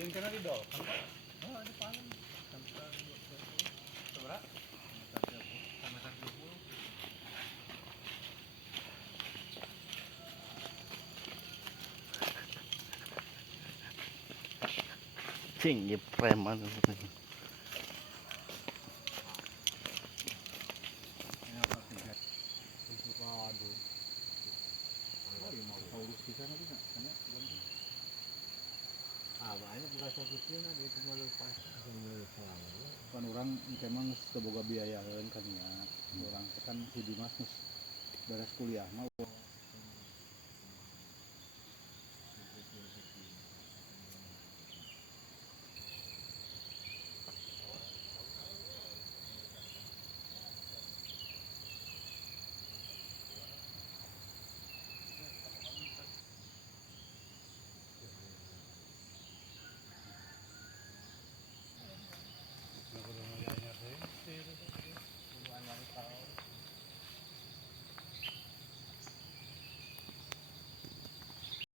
Yang kena di dol kan Pak? Oh ada paling sampai seberapa? Sampai 20. Cing, ya preman katanya. Waduh. Oh, ya mau taurus di sana bisa, banyak banyak. Ah, banyak bekas fokusnya dia cuma lepas kan orang emang seboga biaya kan ya. Orang kan si Dimas beres kuliah mah